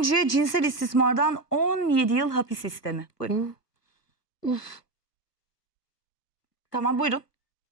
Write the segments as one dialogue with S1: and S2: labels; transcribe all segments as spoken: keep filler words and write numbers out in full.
S1: oyuncuya cinsel istismardan on yedi yıl hapis istemi. Buyurun.
S2: Uf.
S1: Tamam buyurun.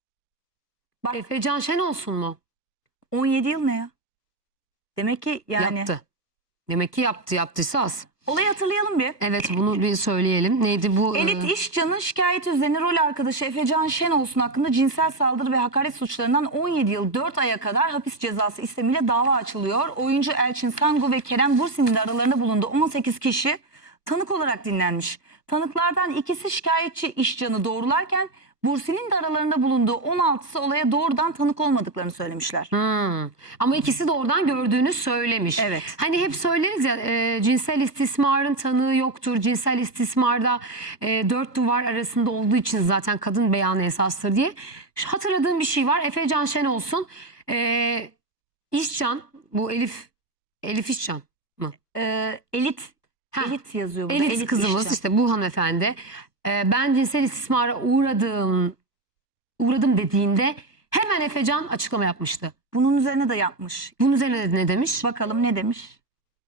S1: Bak
S2: Efecan Şen olsun mu?
S1: on yedi yıl ne ya? Demek ki yani.
S2: Yaptı. Demek ki yaptı. Yaptıysa az.
S1: Olayı hatırlayalım bir.
S2: Evet, bunu bir söyleyelim. Neydi bu?
S1: Elit
S2: e,
S1: İşcan'ın şikayeti üzerine rol arkadaşı Efecan Şenolsun hakkında cinsel saldırı ve hakaret suçlarından on yedi yıl dört aya kadar hapis cezası istemiyle dava açılıyor. Oyuncu Elçin Sangu ve Kerem Bürsin'in de aralarında bulunduğu on sekiz kişi tanık olarak dinlenmiş. Tanıklardan ikisi şikayetçi İşcan'ı doğrularken Bürsin'in de aralarında bulunduğu on altısı olaya doğrudan tanık olmadıklarını söylemişler.
S2: Hmm. Ama ikisi de oradan gördüğünü söylemiş.
S1: Evet.
S2: Hani hep söyleriz ya, e, cinsel istismarın tanığı yoktur. Cinsel istismarda e, dört duvar arasında olduğu için zaten kadın beyanı esastır diye. Şu hatırladığım bir şey var. Efecan Şen olsun. E, İşcan, bu Elif Elif İşcan mı?
S1: Ee, elit,
S2: Ha,
S1: elit yazıyor burada.
S2: Elit,
S1: Elit
S2: kızımız
S1: İşcan.
S2: işte bu hanımefendi. E, ben cinsel istismara uğradım, uğradım dediğinde hemen Efecan açıklama yapmıştı.
S1: Bunun üzerine de yapmış.
S2: Bunun üzerine ne demiş?
S1: Bakalım ne demiş?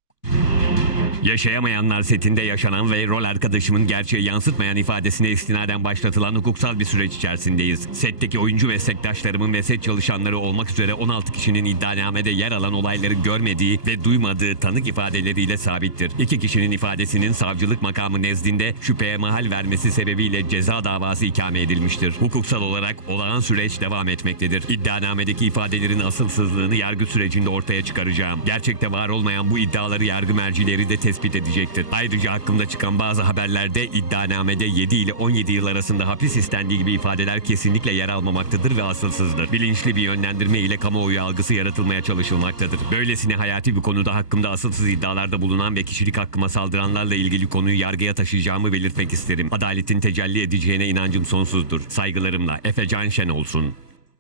S3: Yaşayamayanlar setinde yaşanan ve rol arkadaşımın gerçeği yansıtmayan ifadesine istinaden başlatılan hukuksal bir süreç içerisindeyiz. Setteki oyuncu meslektaşlarımın ve set çalışanları olmak üzere on altı kişinin iddianamede yer alan olayları görmediği ve duymadığı tanık ifadeleriyle sabittir. İki kişinin ifadesinin savcılık makamı nezdinde şüpheye mahal vermesi sebebiyle ceza davası ikame edilmiştir. Hukuksal olarak olağan süreç devam etmektedir. İddianamedeki ifadelerin asılsızlığını yargı sürecinde ortaya çıkaracağım. Gerçekte var olmayan bu iddiaları yargı mercileri de tespit edecektir. Ayrıca hakkımda çıkan bazı haberlerde iddianamede yedi ile on yedi yıl arasında hapis istendiği gibi ifadeler kesinlikle yer almamaktadır ve asılsızdır. Bilinçli bir yönlendirme ile kamuoyu algısı yaratılmaya çalışılmaktadır. Böylesine hayati bir konuda hakkımda asılsız iddialarda bulunan ve kişilik hakkıma saldıranlarla ilgili konuyu yargıya taşıyacağımı belirtmek isterim. Adaletin tecelli edeceğine inancım sonsuzdur. Saygılarımla Efecan Şen olsun.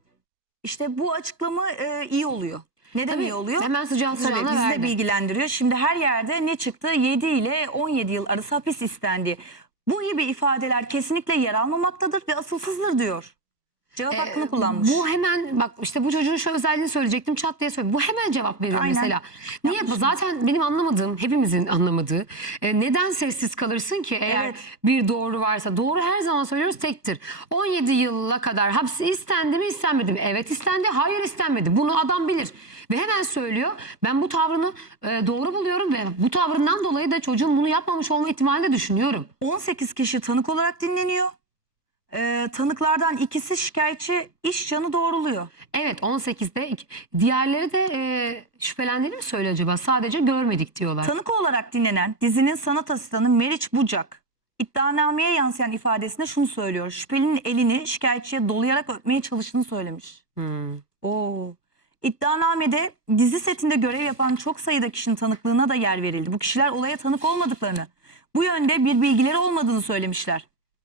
S1: İşte bu açıklama e, iyi oluyor. Neden
S2: Tabii,
S1: iyi oluyor?
S2: hemen sıcağı
S1: Tabii
S2: sıcağına
S1: bizi de
S2: verdi.
S1: bilgilendiriyor. Şimdi her yerde ne çıktı? yedi ile on yedi yıl arası hapis istendi. Bu gibi ifadeler kesinlikle yer almamaktadır ve asılsızdır diyor. Cevap hakkını kullanmış.
S2: Bu hemen bak işte bu çocuğun şu özelliğini söyleyecektim, çat diye söylüyor. Bu hemen cevap veriyor
S1: Aynen.
S2: mesela. Niye?
S1: Yapmış.
S2: Zaten benim anlamadığım, hepimizin anlamadığı, e, neden sessiz kalırsın ki eğer
S1: Evet.
S2: bir doğru varsa? Doğru her zaman söylüyoruz tektir. on yedi yıla kadar hapsi istendi mi istenmedi mi? Evet istendi, hayır istenmedi. Bunu adam bilir. Ve hemen söylüyor. Ben bu tavrını e, doğru buluyorum ve bu tavrından dolayı da çocuğun bunu yapmamış olma ihtimalini de düşünüyorum.
S1: on sekiz kişi tanık olarak dinleniyor. Ee, tanıklardan ikisi şikayetçi İşcan'ı doğruluyor.
S2: Evet, on sekizde iki- diğerleri de e, şüphelendiğini mi söylüyor acaba? Sadece görmedik diyorlar.
S1: Tanık olarak dinlenen dizinin sanat asistanı Meriç Bucak iddianameye yansıyan ifadesinde şunu söylüyor. Şüphelinin elini şikayetçiye dolayarak öpmeye çalıştığını söylemiş.
S2: Hmm.
S1: Oo. İddianamede dizi setinde görev yapan çok sayıda kişinin tanıklığına da yer verildi. Bu kişiler olaya tanık olmadıklarını, bu yönde bir bilgileri olmadığını söylemişler.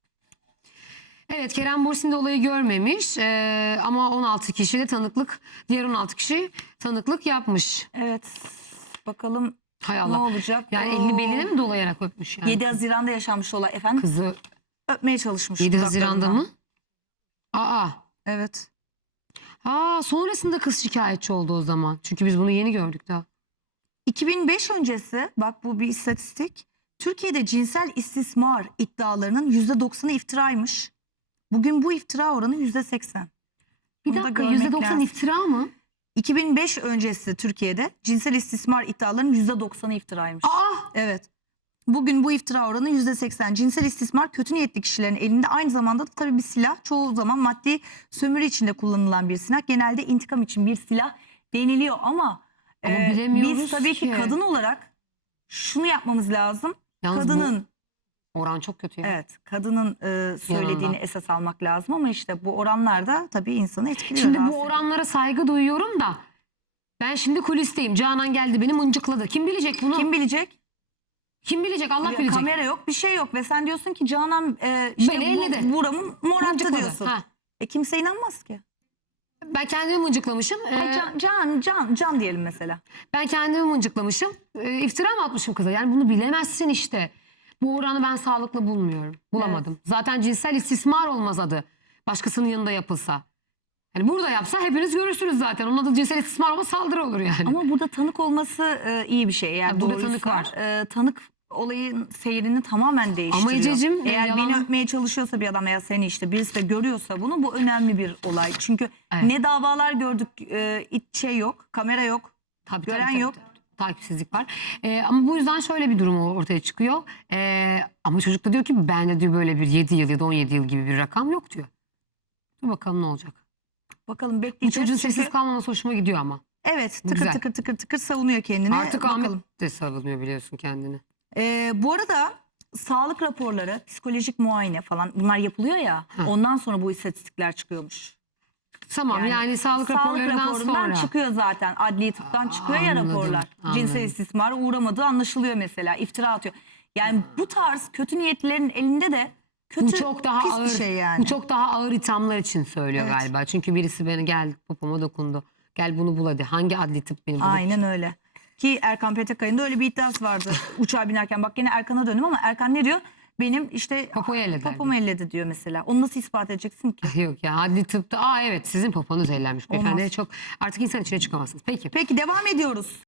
S2: Evet, Kerem Bürsin de olayı görmemiş e, ama on altı kişi de tanıklık, diğer on altı kişi tanıklık yapmış.
S1: Evet. Bakalım
S2: Hay
S1: ne
S2: Allah.
S1: olacak?
S2: Yani
S1: Oo.
S2: elini beline mi dolayarak öpmüş yani?
S1: yedi Haziran'da yaşanmış olay efendim.
S2: Kızı
S1: Öpmeye çalışmış.
S2: yedi Haziran'da
S1: dudaklarından.
S2: mı? Aa.
S1: Evet.
S2: Aa, sonrasında kız şikayetçi oldu o zaman. Çünkü biz bunu yeni gördük daha.
S1: iki bin beş öncesi bak bu bir istatistik. Türkiye'de cinsel istismar iddialarının yüzde doksanı iftiraymış. Bugün bu iftira oranı yüzde seksen.
S2: Bir
S1: Bunu da
S2: dakika,
S1: görmek
S2: yüzde doksan
S1: lazım.
S2: iftira mı?
S1: iki bin beş öncesi Türkiye'de cinsel istismar iddialarının yüzde doksanı iftiraymış.
S2: Aa!
S1: Evet. Bugün bu iftira oranı yüzde seksen. Cinsel istismar kötü niyetli kişilerin elinde, aynı zamanda da tabii bir silah. Çoğu zaman maddi sömürü içinde kullanılan bir silah. Genelde intikam için bir silah deniliyor ama,
S2: Ama
S1: e,
S2: bilemiyoruz
S1: biz tabii ki
S2: ki.
S1: kadın olarak şunu yapmamız lazım.
S2: Yalnız bu
S1: Kadının
S2: oran çok kötü ya.
S1: evet kadının e, söylediğini
S2: Yanında.
S1: esas almak lazım ama işte bu oranlar da tabii insanı etkiliyor.
S2: Şimdi
S1: rahatsız
S2: bu
S1: ediyor.
S2: oranlara saygı duyuyorum da ben şimdi kulisteyim. Canan geldi beni mıncıkladı. Kim bilecek bunu?
S1: Kim
S2: Kim,
S1: bilecek?
S2: bilecek? Allah
S1: Ya,
S2: bilecek.
S1: kamera yok, bir şey yok ve sen diyorsun ki Canan e, işte
S2: Beni elledi.
S1: bu, buramı morarttı
S2: Mıncıkladı.
S1: diyorsun.
S2: Ha.
S1: E kimse inanmaz ki.
S2: Ben kendimi mıncıklamışım.
S1: Ay,
S2: Ee,
S1: can, can, can, can diyelim mesela.
S2: ben kendimi mıncıklamışım. Ee, iftira mı atmışım kıza? Yani bunu bilemezsin işte. Bu oranı ben sağlıklı bulmuyorum. Bulamadım. Zaten cinsel istismar olmaz adı. Başkasının yanında yapılsa. Yani burada yapsa hepiniz görürsünüz zaten. Onun adı cinsel istismar ama saldırı olur yani.
S1: Ama burada tanık olması e, iyi bir şey. Eğer
S2: Ha, burada
S1: doğruysa,
S2: tanık var.
S1: e, tanık olayın seyrini tamamen değiştiriyor.
S2: Ececiğim,
S1: eğer
S2: yalan-
S1: beni öpmeye çalışıyorsa bir adam veya seni işte birisi de görüyorsa bunu, bu önemli bir olay. Çünkü
S2: Evet.
S1: ne davalar gördük, e, it- şey yok, kamera yok.
S2: Tabii,
S1: Gören
S2: tabii, tabii,
S1: yok.
S2: tabii. Takipsizlik var. Ee, ama bu yüzden şöyle bir durum ortaya çıkıyor. Ee, ama çocuk da diyor ki ben de diyor böyle bir yedi yıl ya da on yedi yıl gibi bir rakam yok diyor. Dur bakalım ne olacak.
S1: Bakalım
S2: Bu
S1: bekleyeceğiz.
S2: çocuğun
S1: Çünkü-
S2: sessiz kalmaması hoşuma gidiyor ama.
S1: Evet,
S2: Bu
S1: tıkır
S2: güzel.
S1: tıkır tıkır tıkır savunuyor kendini.
S2: Artık
S1: Bakalım.
S2: Ahmet de savunuyor biliyorsun kendini.
S1: Ee, bu arada sağlık raporları, psikolojik muayene falan bunlar yapılıyor ya.
S2: Ha.
S1: Ondan sonra bu istatistikler çıkıyormuş.
S2: Tamam yani, sağlık raporlarından
S1: raporundan
S2: sonra.
S1: çıkıyor zaten. Adli tıptan çıkıyor ya
S2: anladım,
S1: raporlar.
S2: anladım.
S1: Cinsel istismara uğramadığı anlaşılıyor mesela. İftira atıyor. Yani bu tarz kötü niyetlilerin elinde de kötü,
S2: Bu çok daha
S1: pis
S2: ağır.
S1: bir şey yani.
S2: Bu çok daha ağır ithamlar için söylüyor
S1: Evet.
S2: galiba. Çünkü birisi beni gel popoma dokundu. Gel bunu bul hadi. Hangi adli tıp beni bulur?
S1: Aynen öyle. Ki Erkan Petekkaya'nın da öyle bir iddiası vardı. Uçağa binerken bak yine Erkan'a döndüm ama Erkan ne diyor? Benim işte
S2: Popoyu elledi.
S1: popomu elledi diyor mesela. Onu nasıl ispat edeceksin ki?
S2: Yok ya, adli tıpta aa evet sizin poponuz ellenmiş.
S1: Olmaz.
S2: Beyefendi çok artık insan içine çıkamazsınız. Peki.
S1: Peki devam ediyoruz.